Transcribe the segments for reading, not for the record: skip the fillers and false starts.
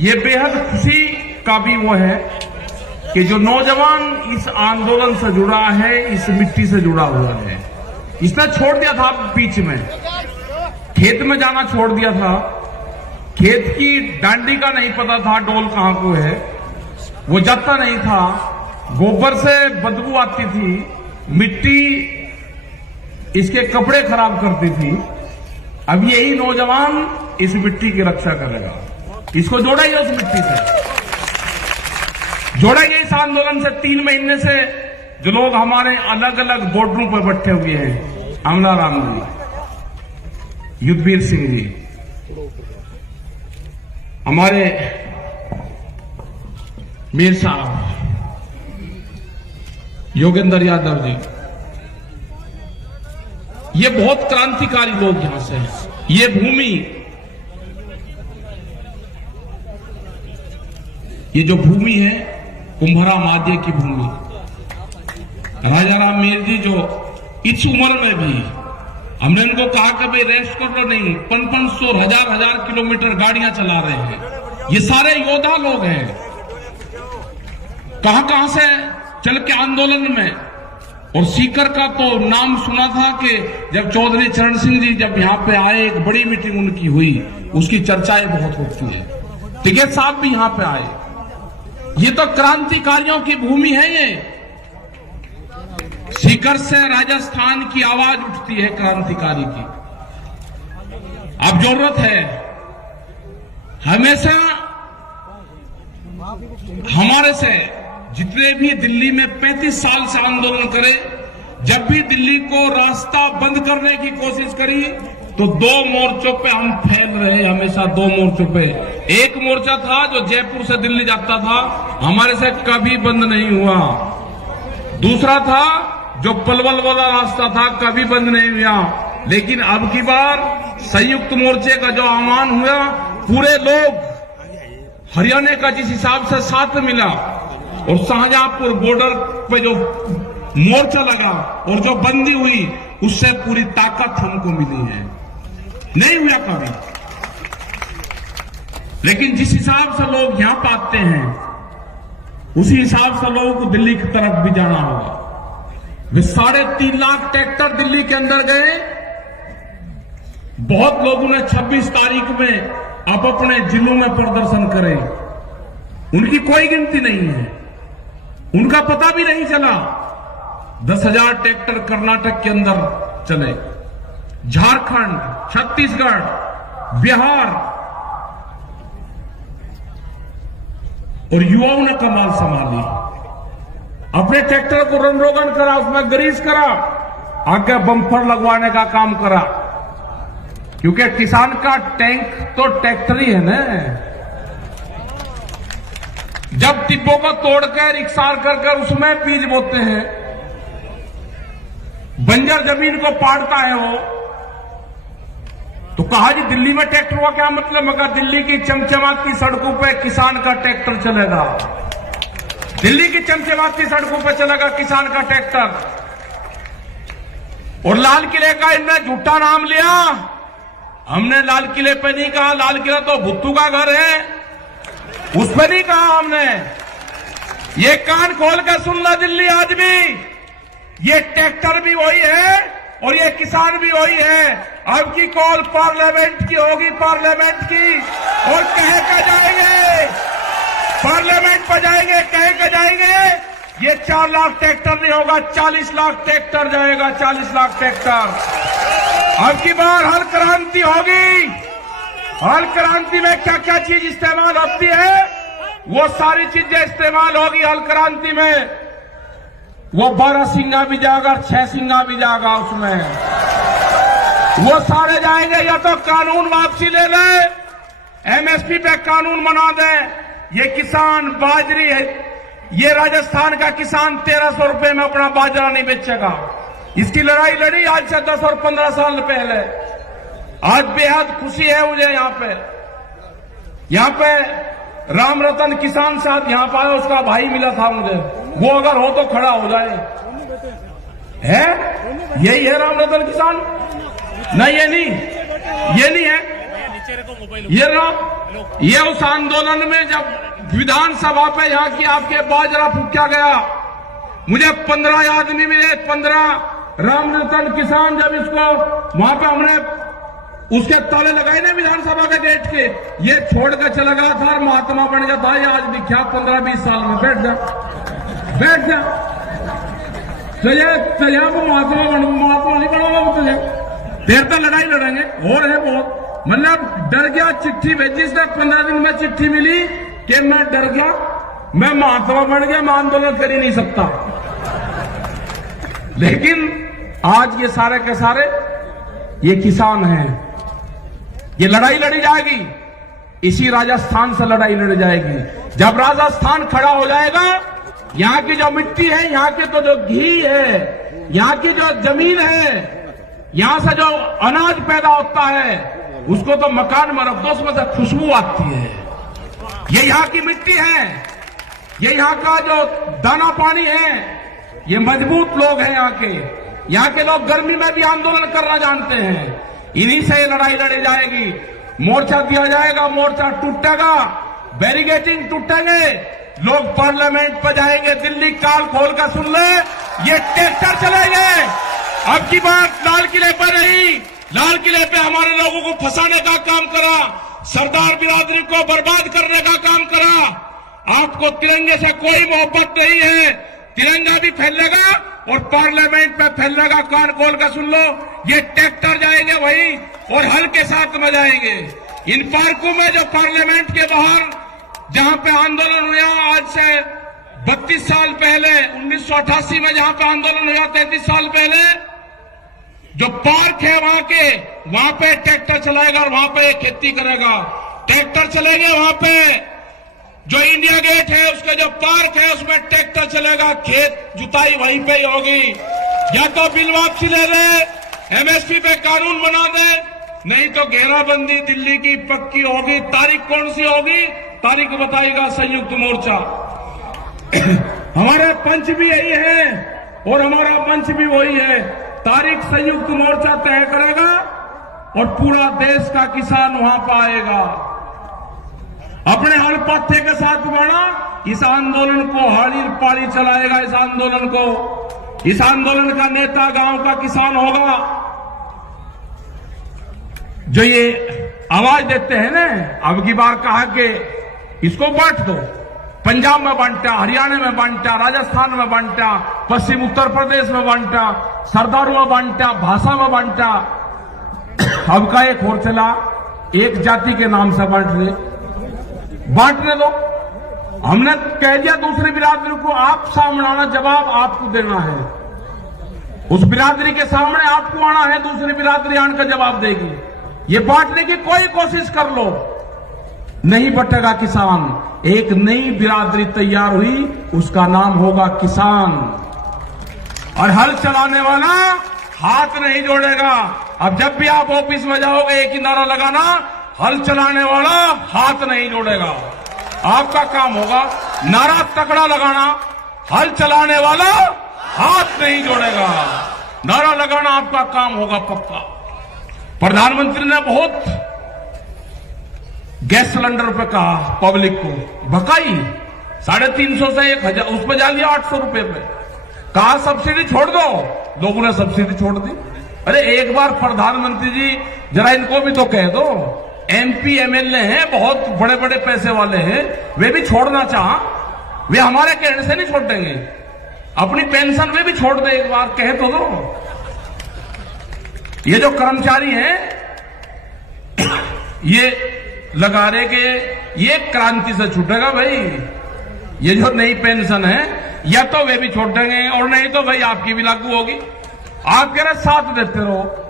ये बेहद खुशी का भी वो है कि जो नौजवान इस आंदोलन से जुड़ा है, इस मिट्टी से जुड़ा हुआ है। इसने छोड़ दिया था बीच में, खेत में जाना छोड़ दिया था, खेत की डांडी का नहीं पता था डोल कहां को है, वो जाता नहीं था, गोबर से बदबू आती थी, मिट्टी इसके कपड़े खराब करती थी। अब यही नौजवान इस मिट्टी की रक्षा करेगा, इसको जोड़ेंगे उस मिट्टी से, जोड़ेंगे इस आंदोलन से। 3 महीने से जो लोग हमारे अलग अलग बॉर्डरों पर बैठे हुए हैं, अमलाराम जी, युद्धवीर सिंह जी, हमारे मीर साहब, योगेंद्र यादव जी, ये बहुत क्रांतिकारी लोग यहां से हैं। ये भूमि, ये जो भूमि है कुंभरा माध्य की भूमि, राजा राम मीर जी जो इस उम्र में भी हमने इनको कहा कि भाई रेस्ट कर लो, नहीं, 500 हजार किलोमीटर गाड़ियां चला रहे हैं। ये सारे योद्धा लोग हैं, कहां से चल के आंदोलन में। और सीकर का तो नाम सुना था कि जब चौधरी चरण सिंह जी जब यहां पे आए, एक बड़ी मीटिंग उनकी हुई, उसकी चर्चाएं बहुत होती है। टिकैत साहब भी यहां पे आए। ये तो क्रांतिकारियों की भूमि है। ये सीकर से राजस्थान की आवाज उठती है क्रांतिकारी की। अब जरूरत है हमेशा हमारे से जितने भी दिल्ली में 35 साल से आंदोलन करे, जब भी दिल्ली को रास्ता बंद करने की कोशिश करी तो 2 मोर्चों पे हम फैल रहे, हमेशा 2 मोर्चों पे। एक मोर्चा था जो जयपुर से दिल्ली जाता था, हमारे से कभी बंद नहीं हुआ। दूसरा था जो पलवल वाला रास्ता था, कभी बंद नहीं हुआ। लेकिन अब की बार संयुक्त मोर्चे का जो आह्वान हुआ, पूरे लोग हरियाणा का जिस हिसाब से साथ मिला और शाहजहांपुर बॉर्डर पे जो मोर्चा लगा और जो बंदी हुई, उससे पूरी ताकत हमको मिली है। नहीं हुआ कभी। लेकिन जिस हिसाब से लोग यहां पे आते हैं, उसी हिसाब से लोगों को दिल्ली की तरफ भी जाना होगा। वे 3.5 लाख ट्रैक्टर दिल्ली के अंदर गए। बहुत लोगों ने 26 तारीख में आप अपने जिलों में प्रदर्शन करें, उनकी कोई गिनती नहीं है, उनका पता भी नहीं चला। 10,000 ट्रैक्टर कर्नाटक के अंदर चले, झारखंड, छत्तीसगढ़, बिहार, और युवाओं ने कमाल संभाली। अपने ट्रैक्टर को रन रोगन करा, उसमें ग्रीस करा, आगे बम्पर लगवाने का काम करा, क्योंकि किसान का टैंक तो ट्रैक्टर ही है ना। जब टिब्बों को तोड़कर इकसार कर उसमें बीज बोते हैं, बंजर जमीन को पाड़ता है वो, तो कहा जी दिल्ली में ट्रैक्टर का क्या मतलब? मगर दिल्ली की चमचमाती सड़कों पे किसान का ट्रैक्टर चलेगा, दिल्ली की चमचमाती सड़कों पे चलेगा किसान का ट्रैक्टर। और लाल किले का इनने झूठा नाम लिया। हमने लाल किले पे नहीं कहा, लाल किला तो भुट्टू का घर है, उस पर नहीं कहा हमने। ये कान खोल कर सुनना दिल्ली आज भी, ये ट्रैक्टर भी वही है और ये किसान भी वही है। अब की कॉल पार्लियामेंट की होगी, पार्लियामेंट की, और कह कर जाएंगे, पार्लियामेंट पर जाएंगे, कह कर जाएंगे। ये 4 लाख ट्रैक्टर नहीं होगा, 40 लाख ट्रैक्टर जाएगा, 40 लाख ट्रैक्टर। अब की बार हल क्रांति होगी। हल क्रांति में क्या क्या चीज इस्तेमाल होती है, वो सारी चीजें इस्तेमाल होगी हल क्रांति में। वो 12 सिंगा भी जाएगा, 6 सिंगा भी जाएगा, उसमें वो सारे जाएंगे। या तो कानून वापसी ले ले, एमएसपी पे कानून बना दे। ये किसान बाजरी है, ये राजस्थान का किसान 1300 रुपए में अपना बाजरा नहीं बेचेगा। इसकी लड़ाई लड़ी आज से 10 और 15 साल पहले। आज बेहद खुशी है मुझे यहाँ पे राम रतन किसान साहब यहाँ पर आया, उसका भाई मिला था मुझे, वो अगर हो तो खड़ा हो जाए। है यही है राम रतन किसान? नहीं, ये नहीं है। ये उस आंदोलन में जब विधानसभा पे यहाँ की आपके बाजरा फूका गया, मुझे 15 आदमी मिले, 15 रामरतन किसान, जब इसको वहां पे हमने उसके ताले लगाए ना विधानसभा के गेट के, ये छोड़ कर चला गया था और महात्मा बन गया था। ये आज दिखा 15-20 साल में बैठ जा तुझे वो महात्मा नहीं बनाऊंगा तुझे, देर तक लड़ाई लड़ेंगे। और है बहुत, मतलब डर गया, चिट्ठी भेजी इसने 15 दिन में चिट्ठी मिली कि मैं डर गया, मैं महात्मा बन गया, मैं आंदोलन कर ही नहीं सकता। लेकिन आज ये सारे के सारे ये किसान हैं, ये लड़ाई लड़ी जाएगी, इसी राजस्थान से लड़ाई लड़ी जाएगी। जब राजस्थान खड़ा हो जाएगा, यहाँ की जो मिट्टी है, यहाँ के तो जो घी है, यहाँ की जो जमीन है, यहां से जो अनाज पैदा होता है, उसको तो मकान में रख दो, उसमें से खुशबू आती है। ये यहाँ की मिट्टी है, ये यहाँ का जो दाना पानी है, ये मजबूत लोग हैं यहाँ के लोग गर्मी में भी आंदोलन करना जानते हैं। इन्हीं से लड़ाई लड़ी जाएगी। मोर्चा दिया जाएगा, मोर्चा टूटेगा, बैरिकेडिंग टूटेंगे, लोग पार्लियामेंट पर जाएंगे। दिल्ली काल खोल कर सुन ले, ये ट्रैक्टर चलेंगे। अब की बात लाल किले पर नहीं, लाल किले पे हमारे लोगों को फंसाने का काम करा, सरदार बिरादरी को बर्बाद करने का काम करा। आपको तिरंगे से कोई मोहब्बत नहीं है, तिरंगा भी फैलेगा और पार्लियामेंट में फैलेगा। कान खोल कर सुन लो, ये ट्रैक्टर जाएंगे वही और हल के साथ में जाएंगे। इन पार्कों में जो पार्लियामेंट के बाहर जहां पे आंदोलन हुआ आज से 32 साल पहले, 1988 में जहां पे आंदोलन हुआ 33 साल पहले, जो पार्क है वहां पे ट्रैक्टर चलाएगा और वहां पे खेती करेगा। ट्रैक्टर चलेंगे वहां पे, जो इंडिया गेट है उसका जो पार्क है उसमें ट्रैक्टर चलेगा, खेत जुताई वहीं पे ही होगी। या तो बिल वापसी ले ले, एमएसपी पे कानून बना दे, नहीं तो घेराबंदी दिल्ली की पक्की होगी। तारीख कौन सी होगी, तारीख बताएगा संयुक्त मोर्चा। हमारे पंच भी यही है और हमारा मंच भी वही है। तारीख संयुक्त मोर्चा तय करेगा और पूरा देश का किसान वहां पर आएगा। अपने हर पत्थे के साथ बढ़ा, इस आंदोलन को हाड़ी पाड़ी चलाएगा। इस आंदोलन का नेता गांव का किसान होगा। जो ये आवाज देते हैं ना, अब की बार कहा कि इसको बांट दो, पंजाब में बांटा, हरियाणा में बांटा, राजस्थान में बांटा, पश्चिम उत्तर प्रदेश में बांटा, सरदारों में बांटा, भाषा में बांटा। अब का एक और चला, एक जाति के नाम से बांटने दो। हमने कह दिया दूसरी बिरादरी को, आप सामने आना, जवाब आपको देना है। उस बिरादरी के सामने आपको आना है, दूसरी बिरादरी आने का जवाब देगी। ये बांटने की कोई कोशिश कर लो, नहीं बटेगा किसान। एक नई बिरादरी तैयार हुई, उसका नाम होगा किसान। और हल चलाने वाला हाथ नहीं जोड़ेगा। अब जब भी आप ऑफिस में जाओगे, एक ही नारा लगाना, हल चलाने वाला हाथ नहीं जोड़ेगा। आपका काम होगा नारा तगड़ा लगाना, हल चलाने वाला हाथ नहीं जोड़ेगा। नारा लगाना आपका काम होगा पक्का। प्रधानमंत्री ने बहुत गैस सिलेंडर पे कहा, पब्लिक को भकाई 350 से 1000, उस पर जा लिया 800 रुपए पे। कहा सब्सिडी छोड़ दो, लोगों ने सब्सिडी छोड़ दी। अरे एक बार प्रधानमंत्री जी जरा इनको भी तो कह दो, एमपी एमएलए हैं, बहुत बड़े बड़े पैसे वाले हैं, वे भी छोड़ना चाह, वे हमारे कहने से नहीं छोड़ देंगे। अपनी पेंशन वे भी छोड़ दे, एक बार कह तो दो। ये जो कर्मचारी हैं, ये लगा रहे कि ये क्रांति से छूटेगा भाई। ये जो नई पेंशन है, या तो वे भी छोड़ देंगे और नहीं तो भाई आपकी भी लागू होगी। आप कह रहे साथ देते रहो,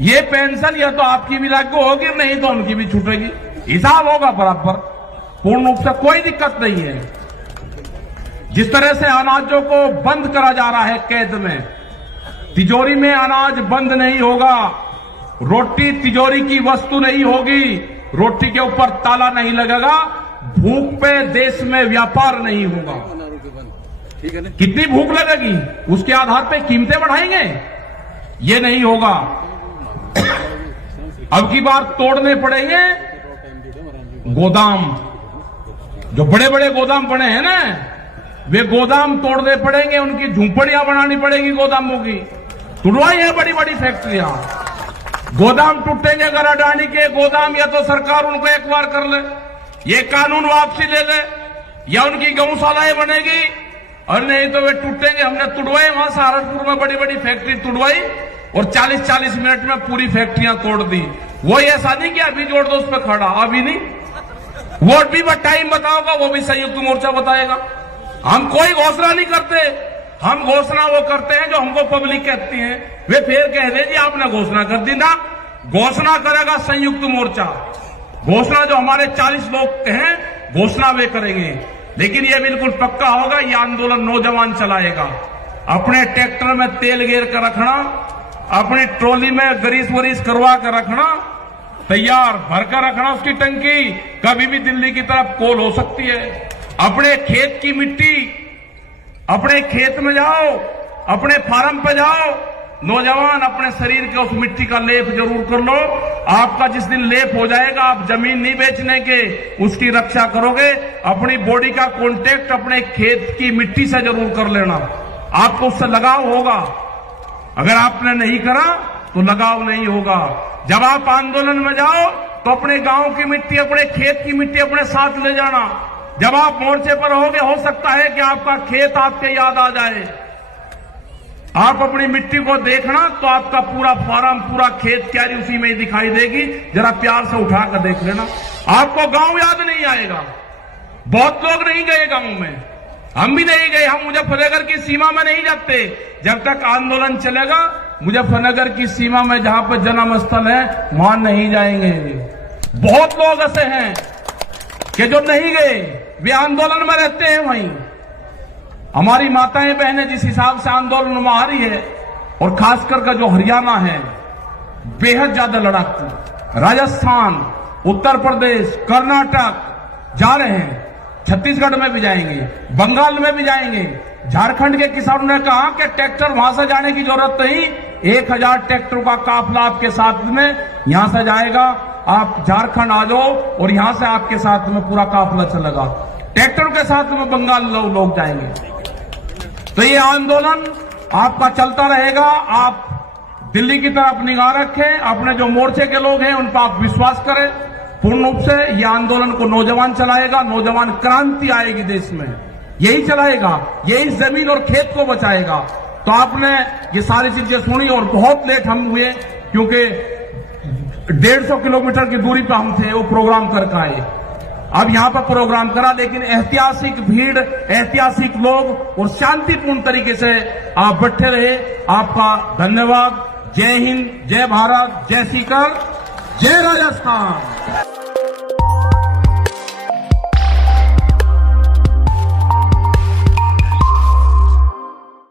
ये पेंशन या तो आपकी भी लागू होगी, नहीं तो उनकी भी छूटेगी। हिसाब होगा बराबर, पूर्ण रूप से कोई दिक्कत नहीं है। जिस तरह से अनाजों को बंद करा जा रहा है कैद में, तिजोरी में अनाज बंद नहीं होगा। रोटी तिजोरी की वस्तु नहीं होगी, रोटी के ऊपर ताला नहीं लगेगा। भूख पे देश में व्यापार नहीं होगा। कितनी भूख लगेगी उसके आधार पे कीमतें बढ़ाएंगे, ये नहीं होगा। अब की बार तोड़ने पड़ेंगे गोदाम, जो बड़े बड़े गोदाम बने हैं ना, वे गोदाम तोड़ने पड़ेंगे, उनकी झूंपड़ियां बनानी पड़ेगी गोदामों की। तुड़वाई है बड़ी बड़ी फैक्ट्रियां, गोदाम टूटेंगे अगर अडानी के गोदाम, या तो सरकार उनको एक बार कर ले, ये कानून वापसी ले ले, या उनकी गौशालाएं बनेगी, और नहीं तो वे टूटेंगे। हमने तुड़वाई, वहां सहारनपुर में बड़ी बड़ी फैक्ट्री तुड़वाई और 40-40 मिनट में पूरी फैक्ट्रियां तोड़ दी। वो ऐसा नहीं कि अभी जोड़ दो उस पर खड़ा, अभी नहीं, वोट भी टाइम बताओगा, वो भी संयुक्त मोर्चा बताएगा। हम कोई घोषणा नहीं करते, हम घोषणा वो करते हैं जो हमको पब्लिक कहती है। वे फिर कह दे जी आपने घोषणा कर दी ना, घोषणा करेगा संयुक्त मोर्चा, घोषणा जो हमारे 40 लोग हैं घोषणा वे करेंगे। लेकिन ये बिल्कुल पक्का होगा, ये आंदोलन नौजवान चलाएगा। अपने ट्रैक्टर में तेल गेर कर रखना, अपनी ट्रॉली में ग्रीस वरीस करवा कर रखना, तैयार भरकर रखना उसकी टंकी, कभी भी दिल्ली की तरफ कॉल हो सकती है। अपने खेत की मिट्टी, अपने खेत में जाओ, अपने फार्म पे जाओ, नौजवान अपने शरीर के उस मिट्टी का लेप जरूर कर लो। आपका जिस दिन लेप हो जाएगा, आप जमीन नहीं बेचने के, उसकी रक्षा करोगे। अपनी बॉडी का कांटेक्ट अपने खेत की मिट्टी से जरूर कर लेना, आपको उससे लगाव होगा। अगर आपने नहीं करा तो लगाव नहीं होगा। जब आप आंदोलन में जाओ तो अपने गांव की मिट्टी, अपने खेत की मिट्टी अपने साथ ले जाना। जब आप मोर्चे पर होगे, हो सकता है कि आपका खेत आपके याद आ जाए। आप अपनी मिट्टी को देखना तो आपका पूरा फार्म, पूरा खेत क्यारी उसी में ही दिखाई देगी। जरा प्यार से उठा कर देख लेना, आपको गांव याद नहीं आएगा। बहुत लोग नहीं गए गांव में, हम भी नहीं गए, हम मुजफ्फरनगर की सीमा में नहीं जाते। जब तक आंदोलन चलेगा, मुजफ्फरनगर की सीमा में जहां पर जन्म स्थल है वहां नहीं जाएंगे। बहुत लोग ऐसे हैं कि जो नहीं गए, वे आंदोलन में रहते हैं वहीं। हमारी माताएं बहनें जिस हिसाब से आंदोलन में आ रही है, और खासकर का जो हरियाणा है बेहद ज्यादा लड़ाकू, राजस्थान, उत्तर प्रदेश, कर्नाटक जा रहे हैं, छत्तीसगढ़ में भी जाएंगे, बंगाल में भी जाएंगे। झारखंड के किसानों ने कहा कि ट्रैक्टर वहां से जाने की जरूरत नहीं, 1000 ट्रैक्टरों का काफिला आपके साथ में यहां से जाएगा। आप झारखंड आ जाओ और यहां से आपके साथ में पूरा काफिला चलेगा। ट्रैक्टरों के साथ में बंगाल लोग जाएंगे। तो ये आंदोलन आपका चलता रहेगा। आप दिल्ली की तरफ निगाह रखें, अपने जो मोर्चे के लोग हैं उन पर आप विश्वास करें पूर्ण रूप से। यह आंदोलन को नौजवान चलाएगा, नौजवान क्रांति आएगी देश में, यही चलाएगा, यही जमीन और खेत को बचाएगा। तो आपने ये सारी चीजें सुनी, और बहुत लेट हम हुए क्योंकि 150 किलोमीटर की दूरी पर हम थे, वो प्रोग्राम करके आए। अब यहां पर प्रोग्राम करा, लेकिन ऐतिहासिक भीड़, ऐतिहासिक लोग और शांतिपूर्ण तरीके से आप बैठे रहे। आपका धन्यवाद। जय हिंद, जय भारत, जय सीकर, जय राजस्थान।